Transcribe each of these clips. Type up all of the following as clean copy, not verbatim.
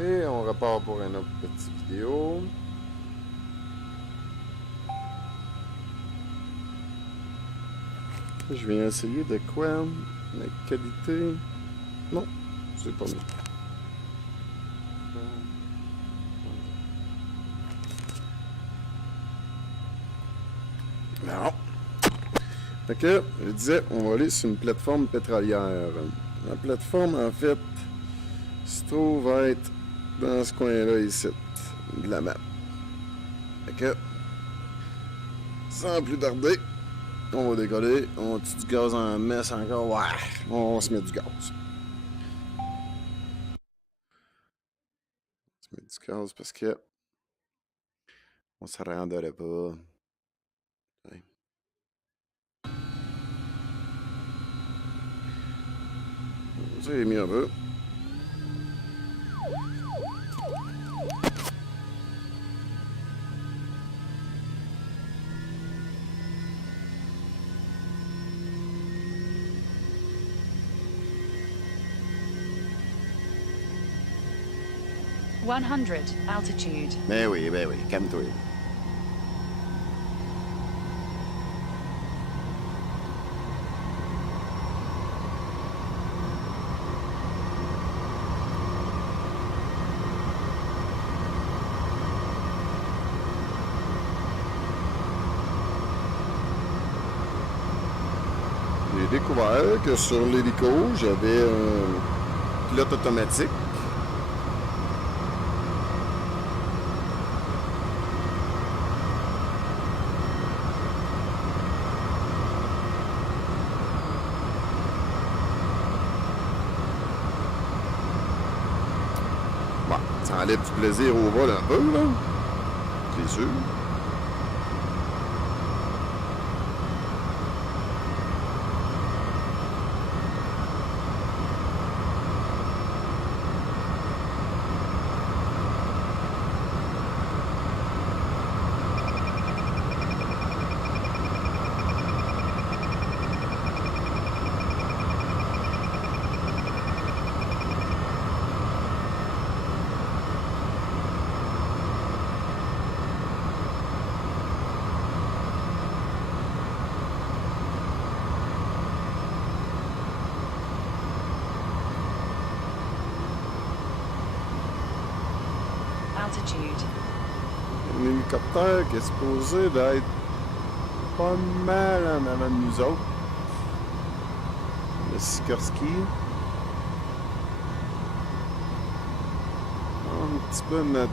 Et on repart pour une autre petite vidéo. Je viens essayer de quoi? La qualité? Non, c'est pas mieux. Non. Fait que, je disais, on va aller sur une plateforme pétrolière. La plateforme, en fait, se trouve être dans ce coin-là ici, de la map. Fait que, sans plus tarder, on va décoller. On tue du gaz en messe encore. Ouais, on se met du gaz. On se met du gaz parce que on se rendrait pas. Ouais. C'est mis un peu. Altitude. Ben oui, calme-toi. J'ai découvert que sur l'hélico, j'avais un pilote automatique. Bon, ça enlève du plaisir au vol un peu, là. C'est sûr. Altitude. Un hélicoptère qui est supposé d'être pas mal en avant de nous autres. Le Sikorsky. Un petit peu à notre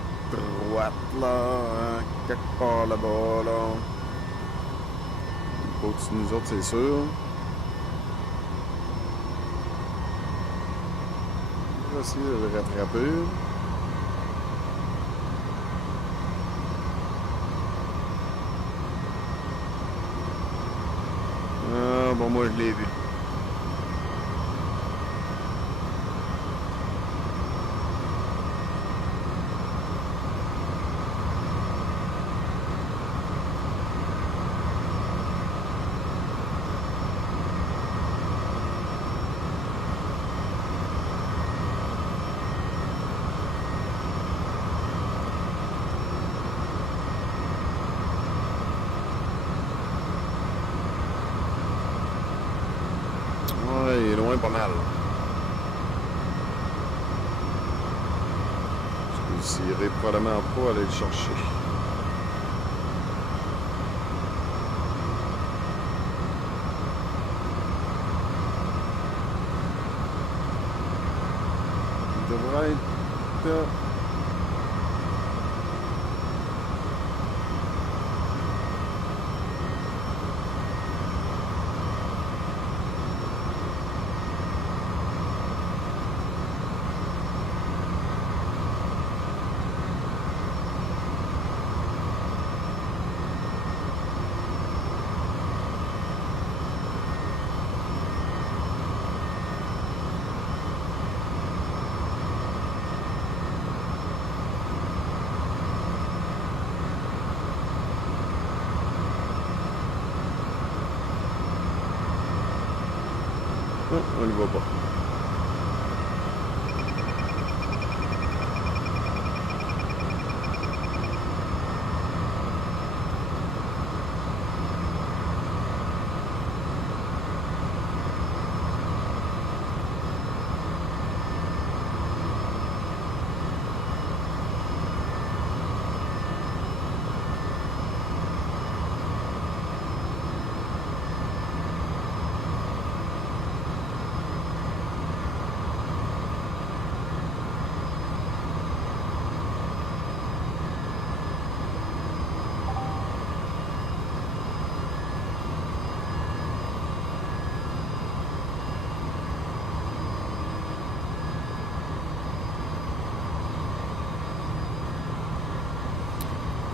droite, là. Hein, quelque part là-bas, là. Pas au-dessus de nous autres, c'est sûr. On va essayer de le rattraper. Ah, bon, moi, je l'ai vu. Ouais, il est loin pas mal. Je n'irai probablement pas aller le chercher. Il devrait être... Non, on ne le voit pas.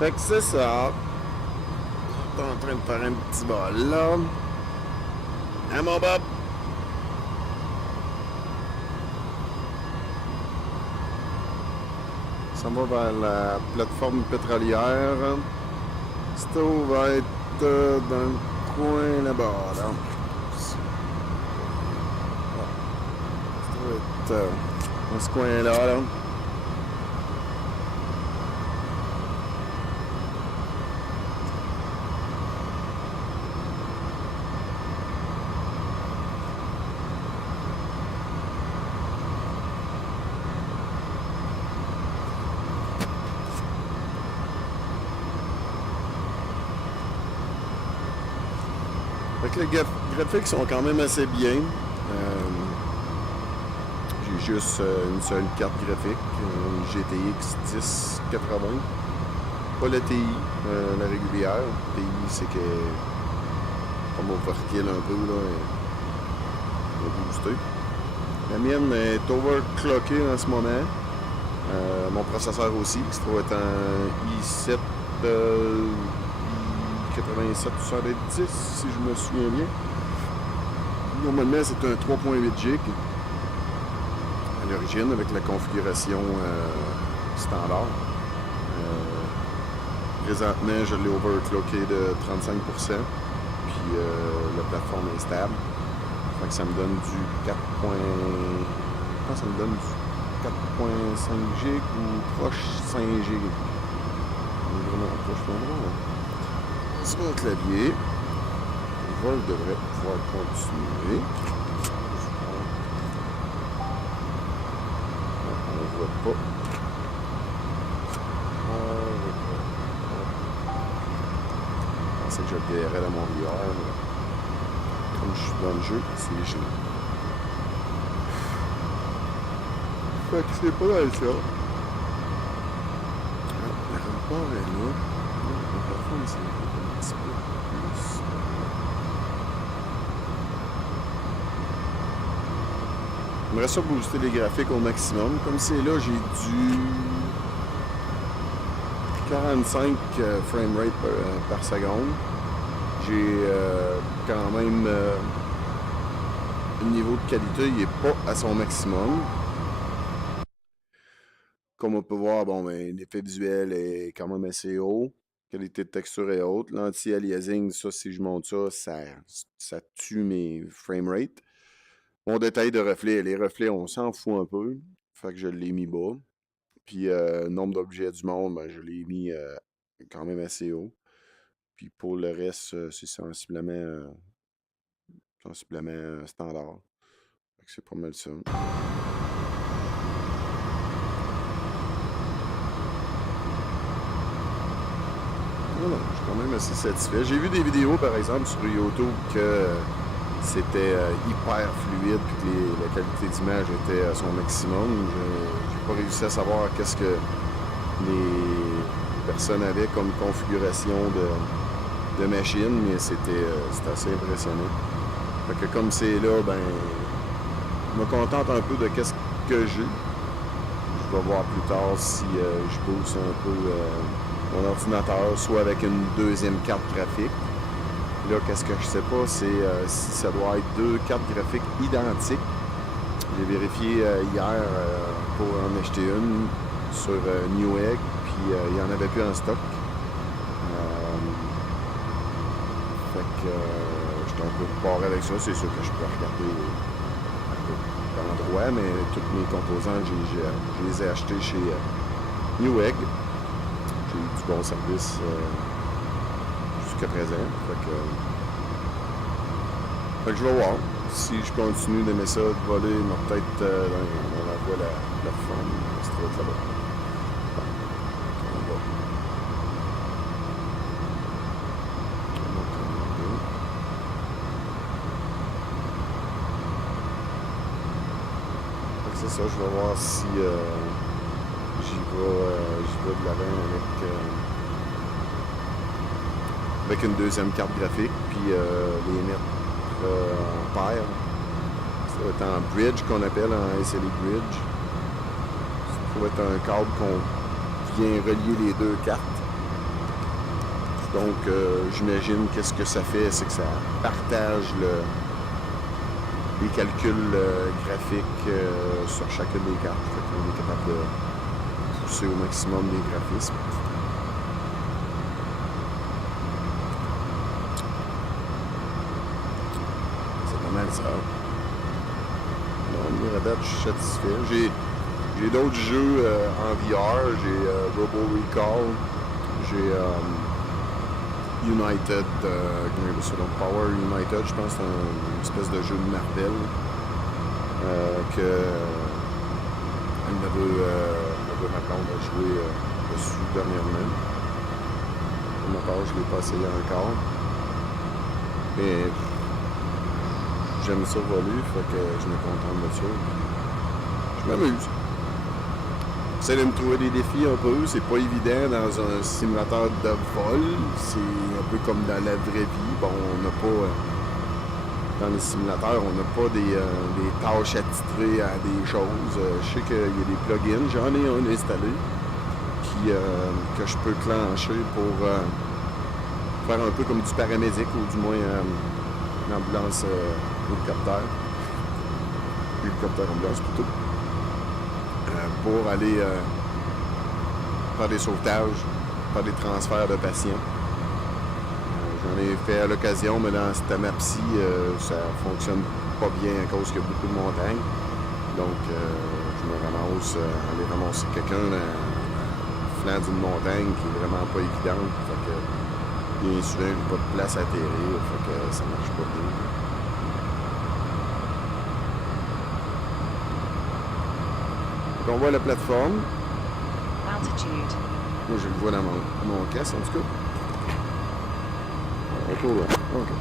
Fait que c'est ça. T'es en train de faire un petit bol là. Hein mon Bob? Ça va vers la plateforme pétrolière. Sto va être dans le coin là-bas, là. Sto va être dans ce coin-là, là. Fait que les graphiques sont quand même assez bien. J'ai juste une seule carte graphique, une GTX 1080. Pas la TI, la régulière. TI, c'est que comme overkill un peu, là, elle est boostée. La mienne est overclockée en ce moment. Mon processeur aussi, qui se trouve être un i7 8770, si je me souviens bien. Normalement, c'est un 3.8 GB à l'origine, avec la configuration standard. Présentement, je l'ai overclocké de 35%, puis la plateforme est stable. Fait que ça me donne du 4. Je pense que ça me donne du 4.5 GB ou proche 5 GB. Vraiment proche d'endroit. C'est mon clavier. Le vol devrait pouvoir continuer. On ne voit pas. Je pensais que je le verrais dans mon VR, mais comme je suis dans le jeu, c'est gelé. Fait que c'est pas mal ça. Le rapport est là. La plateforme, c'est un petit peu plus. J'aimerais ça booster les graphiques au maximum. Comme c'est là, j'ai du 45 framerate par seconde. J'ai quand même un niveau de qualité, il n'est pas à son maximum. Comme on peut voir, bon, ben, l'effet visuel est quand même assez haut. La qualité de texture est haute. L'anti-aliasing, ça, si je monte ça tue mes framerates. Mon détail de reflets, les reflets, on s'en fout un peu. Fait que je l'ai mis bas. Puis, nombre d'objets du monde, ben, je l'ai mis quand même assez haut. Puis, pour le reste, c'est sensiblement standard. Fait que c'est pas mal ça. Non, je suis quand même assez satisfait. J'ai vu des vidéos, par exemple, sur YouTube que c'était hyper fluide puis que la qualité d'image était à son maximum. J'ai pas réussi à savoir qu'est-ce que les personnes avaient comme configuration de machine, mais c'était assez impressionnant. Fait que comme c'est là, ben, je me contente un peu de qu'est-ce que j'ai. Je vais voir plus tard si je pousse un peu mon ordinateur, soit avec une deuxième carte graphique. Là, qu'est-ce que je sais pas, c'est si ça doit être deux cartes graphiques identiques. J'ai vérifié hier pour en acheter une sur Newegg, puis il n'y en avait plus en stock. Fait que j'étais un peu barré avec ça. C'est sûr que je peux regarder à l'endroit, mais tous mes composants, je les ai achetés chez Newegg. J'ai eu du bon service jusqu'à présent. Fait que je vais voir si je continue d'aimer ça, de voler ma tête on la voit la plateforme, c'est trop là-bas. C'est ça, je vais voir si j'y vais de l'avant avec une deuxième carte graphique, puis les mettre en paire. Ça va être en bridge qu'on appelle, en SLA bridge. Ça va être un câble qu'on vient relier les deux cartes. Donc, j'imagine qu'est-ce que ça fait, c'est que ça partage les calculs graphiques sur chacune des cartes. Fait qu'on est capable de pousser au maximum les graphismes. C'est pas mal ça. Donc, à date, je suis satisfait. J'ai d'autres jeux en VR. J'ai Robo Recall. J'ai United, donc Power United, je pense que c'est une espèce de jeu de Marvel que ma blonde a joué dessus dernièrement. Pour ma part, je ne l'ai pas essayé encore. Mais j'aime ça voler, fait que je me contente de ça. Je m'amuse. J'essaie de me trouver des défis un peu. C'est pas évident dans un simulateur de vol. C'est un peu comme dans la vraie vie. Bon, on n'a pas... dans les simulateurs, on n'a pas des tâches attitrées à des choses. Je sais qu'il y a des plugins. J'en ai un installé que je peux clencher pour faire un peu comme du paramédic ou du moins une ambulance hélicoptère. Hélicoptère ambulance plutôt. Pour aller faire des sauvetages, faire des transferts de patients. J'en ai fait à l'occasion, mais dans cette map-ci, ça fonctionne pas bien à cause qu'il y a beaucoup de montagnes. Donc, je me ramasse à aller ramasser quelqu'un dans le flanc d'une montagne qui est vraiment pas évidente. Fait que, bien souvent, j'ai pas de place à atterrir. Fait que ça marche pas bien. On voit la plateforme. Altitude. Moi, je le vois dans mon casque, en tout cas. Autour là. OK.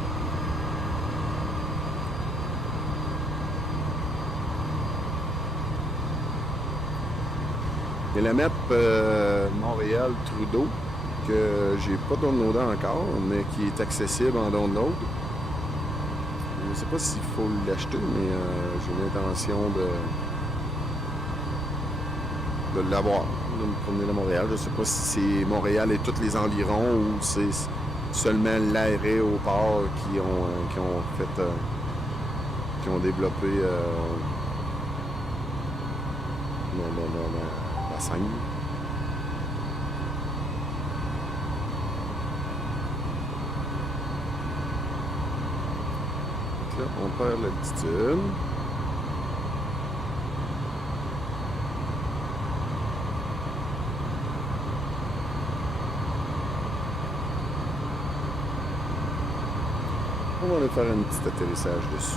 Et la map Montréal-Trudeau, que j'ai pas downloadé encore, mais qui est accessible en download. Je ne sais pas s'il faut l'acheter, mais j'ai l'intention de l'avoir, de me promener à Montréal. Je ne sais pas si c'est Montréal et tous les environs ou c'est seulement l'aéroport qui ont développé la scène. Donc là, on perd l'altitude. On va aller faire un petit atterrissage dessus.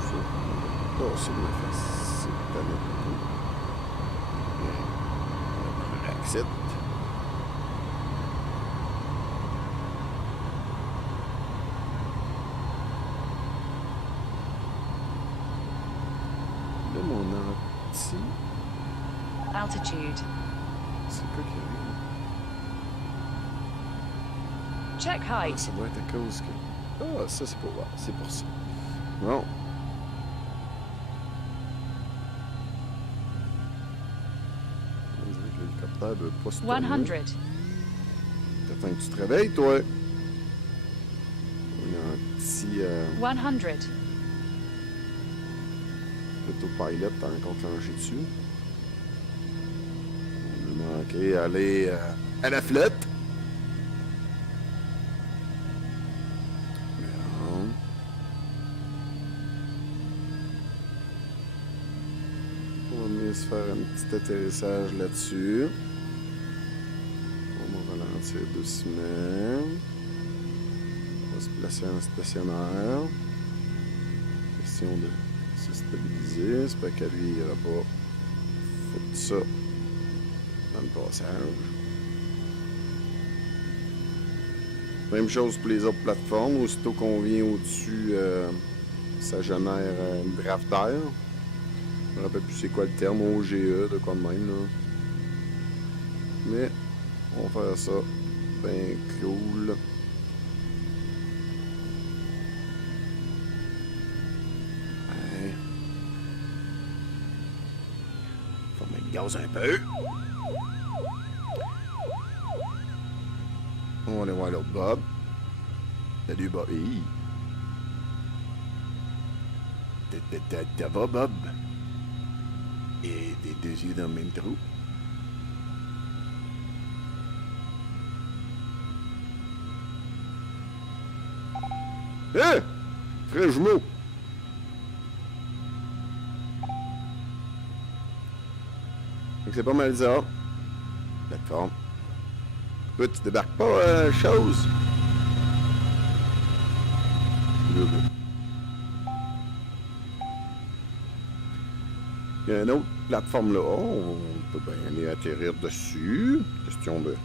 Ça, on va tasser de la face. C'est pas mal. On va prendre l'accepte. Là, mon anti. Altitude. C'est quoi qui arrive? Check height. Ça doit être à cause que... Ah, ça, c'est pour voir. C'est pour ça. Bon. On dirait que l'hélicoptère ne veut pas se tourner. 100. T'attends que tu te réveilles, toi. Il y a un petit... 100. Autopilot, t'as encore clenché dessus. On a manqué aller à la flotte. On va venir se faire un petit atterrissage là-dessus. On va ralentir doucement. On va se placer en stationnaire. Question de se stabiliser. J'espère qu'à lui, il n'y aura pas fait ça dans le passage. Même chose pour les autres plateformes. Aussitôt qu'on vient au-dessus, ça génère une draft d'air. Je me rappelle plus c'est quoi le terme, OGE, de quoi de même, là. Mais, on va faire ça. Ben cool. Ouais. Faut mettre le gaz un peu. On va aller voir l'autre Bob. Salut Bob. Hey. Ça va Bob? Et tes deux yeux dans le même trou. Hein? Frère jumeau! Donc c'est pas mal ça. Plateforme. Toi, tu débarques pas chose. Il y a une autre plateforme là. On peut bien aller atterrir dessus. Question de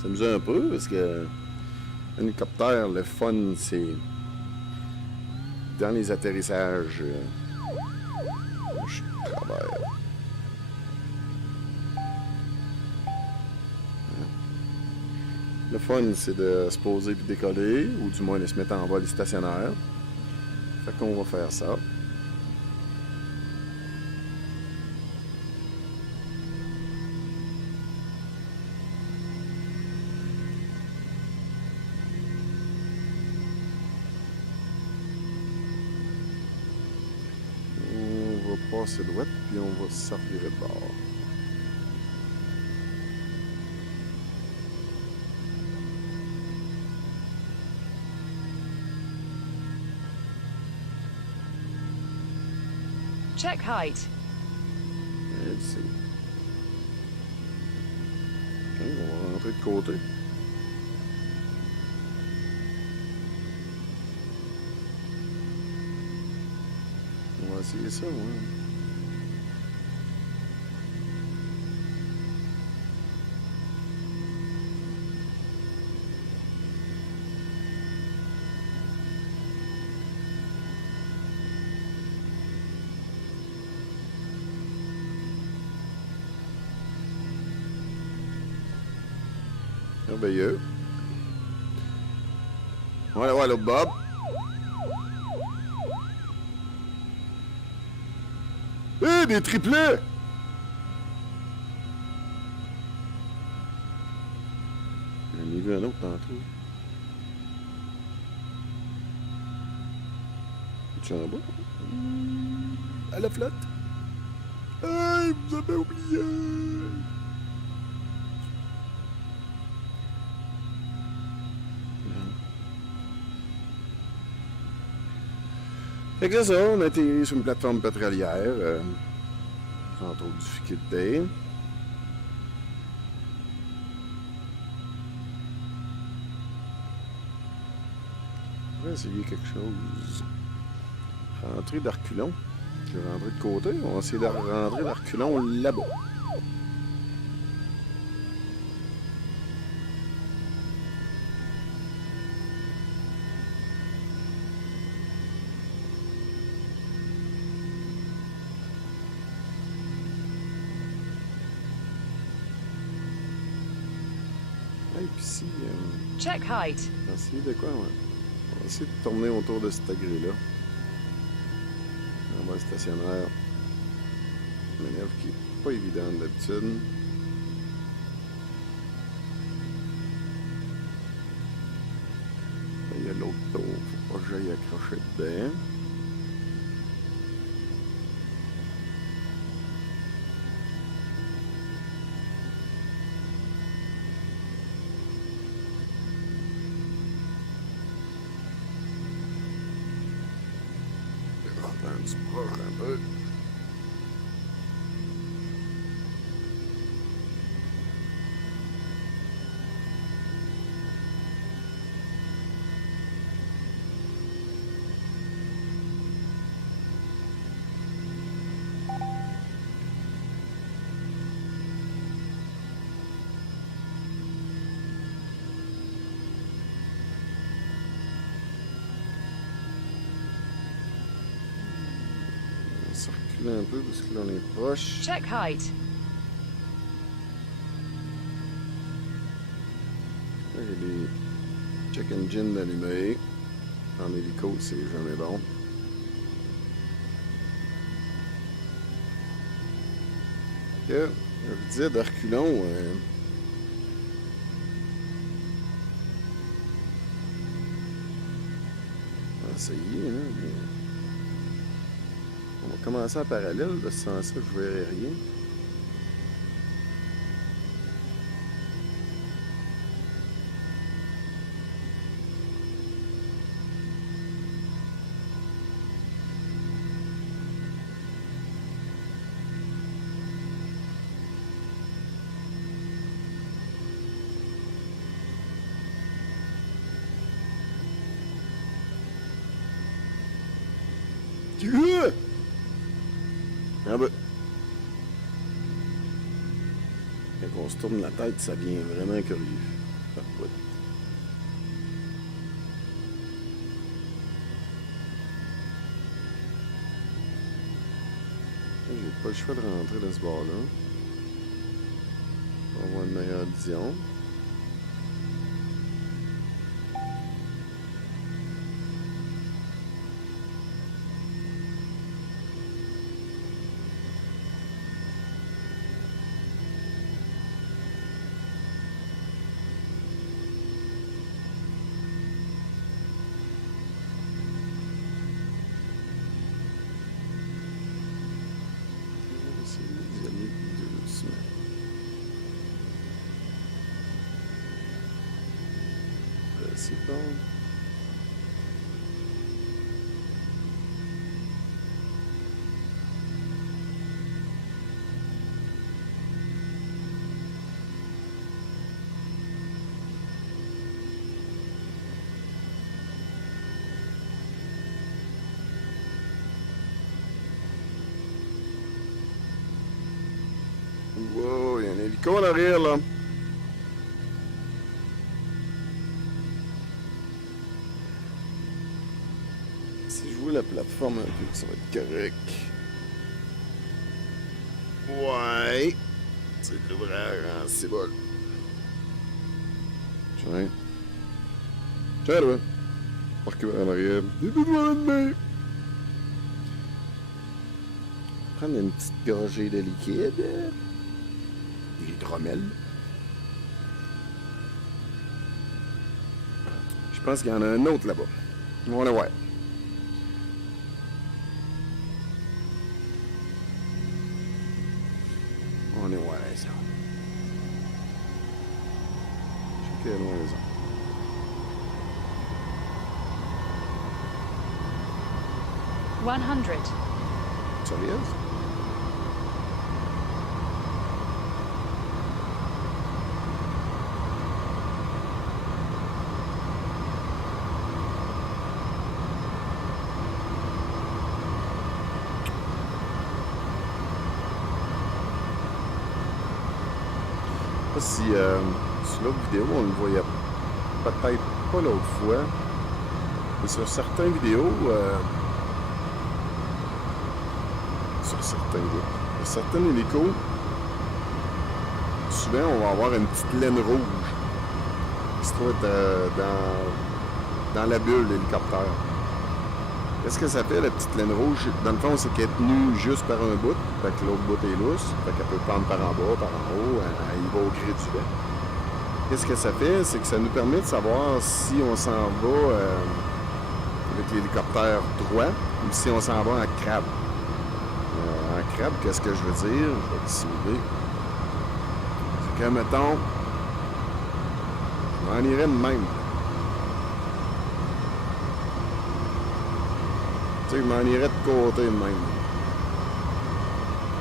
s'amuser un peu parce que l'hélicoptère, le fun, c'est dans les atterrissages. Je travaille. Le fun, c'est de se poser puis décoller, ou du moins de se mettre en vol stationnaire. Fait qu'on va faire ça. On va passer droite, puis on va sortir de bord. Check height. Ici. Ok, on va rentrer de côté. On va essayer ça, ouais. Merveilleux. On va aller voir l'autre Bob. Hé, des triplets! J'en ai vu un autre tantôt. Es-tu en bas? À la flotte? Hey, vous avez oublié! Fait que c'est ça, on a été sur une plateforme pétrolière, sans trop de difficultés. On va essayer quelque chose. Rentrer d'arculon. Je vais rentrer de côté, on va essayer de rentrer d'arculon là-bas. Et puis ici, Check height. on va essayer de quoi, ouais? On va essayer de tourner autour de cette grille-là. En bas stationnaire. Manœuvre qui n'est pas évidente d'habitude. Il y a l'autre tour, faut pas que j'aille accrocher dedans. Un petit proche un peu. On va reculer un peu parce que là on est proche. Check height. Là, j'ai les check engine allumés. En hélico, c'est jamais bon. Ok, je vous disais de reculons. essayer, hein, mais... On va commencer en parallèle, là, sans ça, je verrai rien. Ah ben. Quand on se tourne la tête, ça devient vraiment curieux. Par bout. J'ai pas le choix de rentrer dans ce bar-là. Pour avoir une meilleure vision. C'est bon. Wow, il y a un hélico en arrière, là. Si je vois la plateforme un peu, ça va être correct. Ouais. C'est de l'ouvrage en cibole. Tiens. Tiens, là. Marqué en arrière. Prendre une petite gorgée de liquide. L'hydromel. Je pense qu'il y en a un autre là-bas. On va le voir. On est voir ça. Je sais qu'elle est loin ça. $100. Sérieuse? Je sais pas si sur l'autre vidéo on le voyait peut-être pas l'autre fois, mais sur certaines vidéos, sur certains hélicos, souvent on va avoir une petite laine rouge qui se trouve dans la bulle de l'hélicoptère. Qu'est-ce que ça fait, la petite laine rouge? Dans le fond, c'est qu'elle est tenue juste par un bout, fait que l'autre bout est lousse, fait qu'elle peut prendre par en bas, par en haut, elle y va au gré du vent. Qu'est-ce que ça fait? C'est que ça nous permet de savoir si on s'en va avec l'hélicoptère droit ou si on s'en va en crabe. En crabe, qu'est-ce que je veux dire? Je vais dissimuler. C'est que, mettons, je m'en irais de même. Tu sais, je m'en irais de côté de même.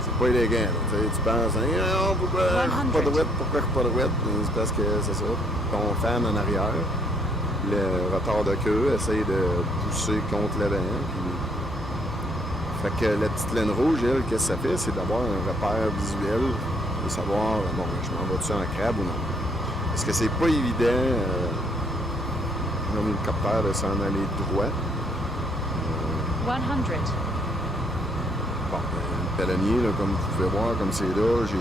C'est pas élégant, là. Tu penses, hein, pourquoi pas droite, pourquoi pas droite? C'est parce que c'est ça. Ton fan en arrière, le retard de queue, essaye de pousser contre l'avant. Puis... Fait que la petite laine rouge, elle, qu'est-ce que ça fait? C'est d'avoir un repère visuel, de savoir, bon, je m'en vais-tu en crabe ou non? Parce que c'est pas évident, comme l'hélicoptère, de s'en aller droit. 100. Bon, le talonnier, là, comme vous pouvez voir, comme c'est là, je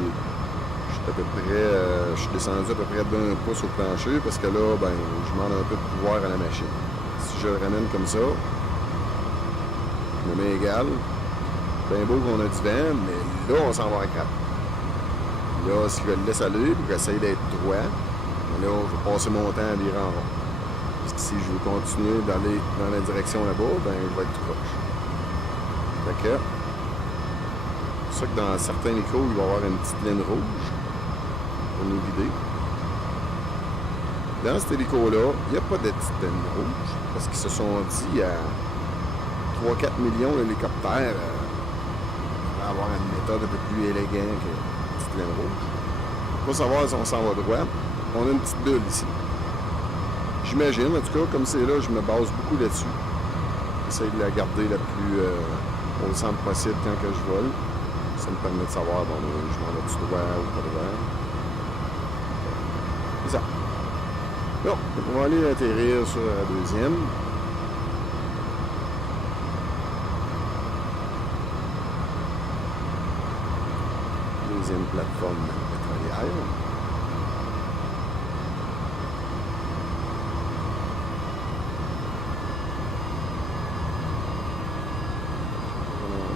suis descendu à peu près d'un pouce au plancher parce que là, ben, je demande un peu de pouvoir à la machine. Si je le ramène comme ça, je me mets égal. Bien beau qu'on a du vent, mais là, on s'en va à crabe. Là, si je le laisse aller, pour essayer d'être droit, là, je vais passer mon temps à virer en rond. Puis si je veux continuer d'aller dans la direction là-bas, ben je vais être tout proche. Fait que, c'est ça que dans certains échos, il va y avoir une petite ligne rouge pour nous guider. Dans cet hélico-là, il n'y a pas de petite ligne rouge parce qu'ils se sont dit à 3-4 millions d'hélicoptères avoir une méthode un peu plus élégante que une petite ligne rouge. Pour savoir si on s'en va droit, on a une petite bulle ici. J'imagine, en tout cas, comme c'est là, je me base beaucoup là-dessus. J'essaie de la garder la plus au centre possible quand que je vole. Ça me permet de savoir, bon, je m'en vais-tu droit ou pas droit. C'est ça. Bon, on va aller atterrir sur la deuxième. Deuxième plateforme pétrolière.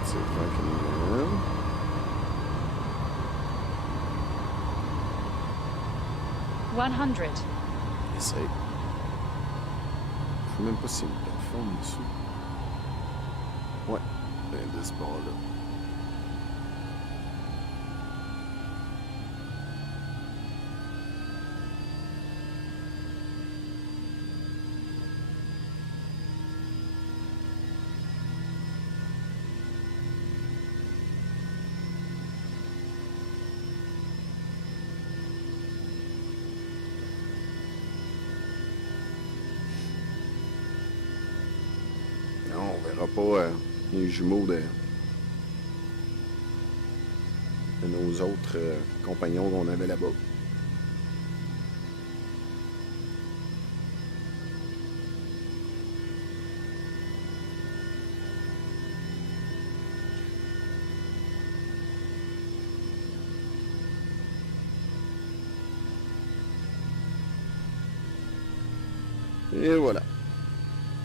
C'est tranquillement. Essaye. Je sais même pas si c'est une plateforme dessus. Ouais, ben de ce bord-là. Non, on verra pas les jumeaux de nos autres compagnons qu'on avait là-bas. Et voilà.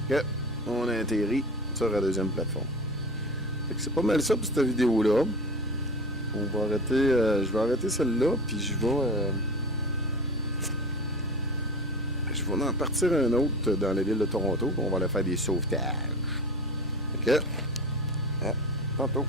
Que on a atterri sur la deuxième plateforme. Fait que c'est pas mal ça pour cette vidéo-là. On va arrêter, je vais arrêter celle-là, puis je vais en partir un autre dans la ville de Toronto, puis on va aller faire des sauvetages. Fait que, à tantôt.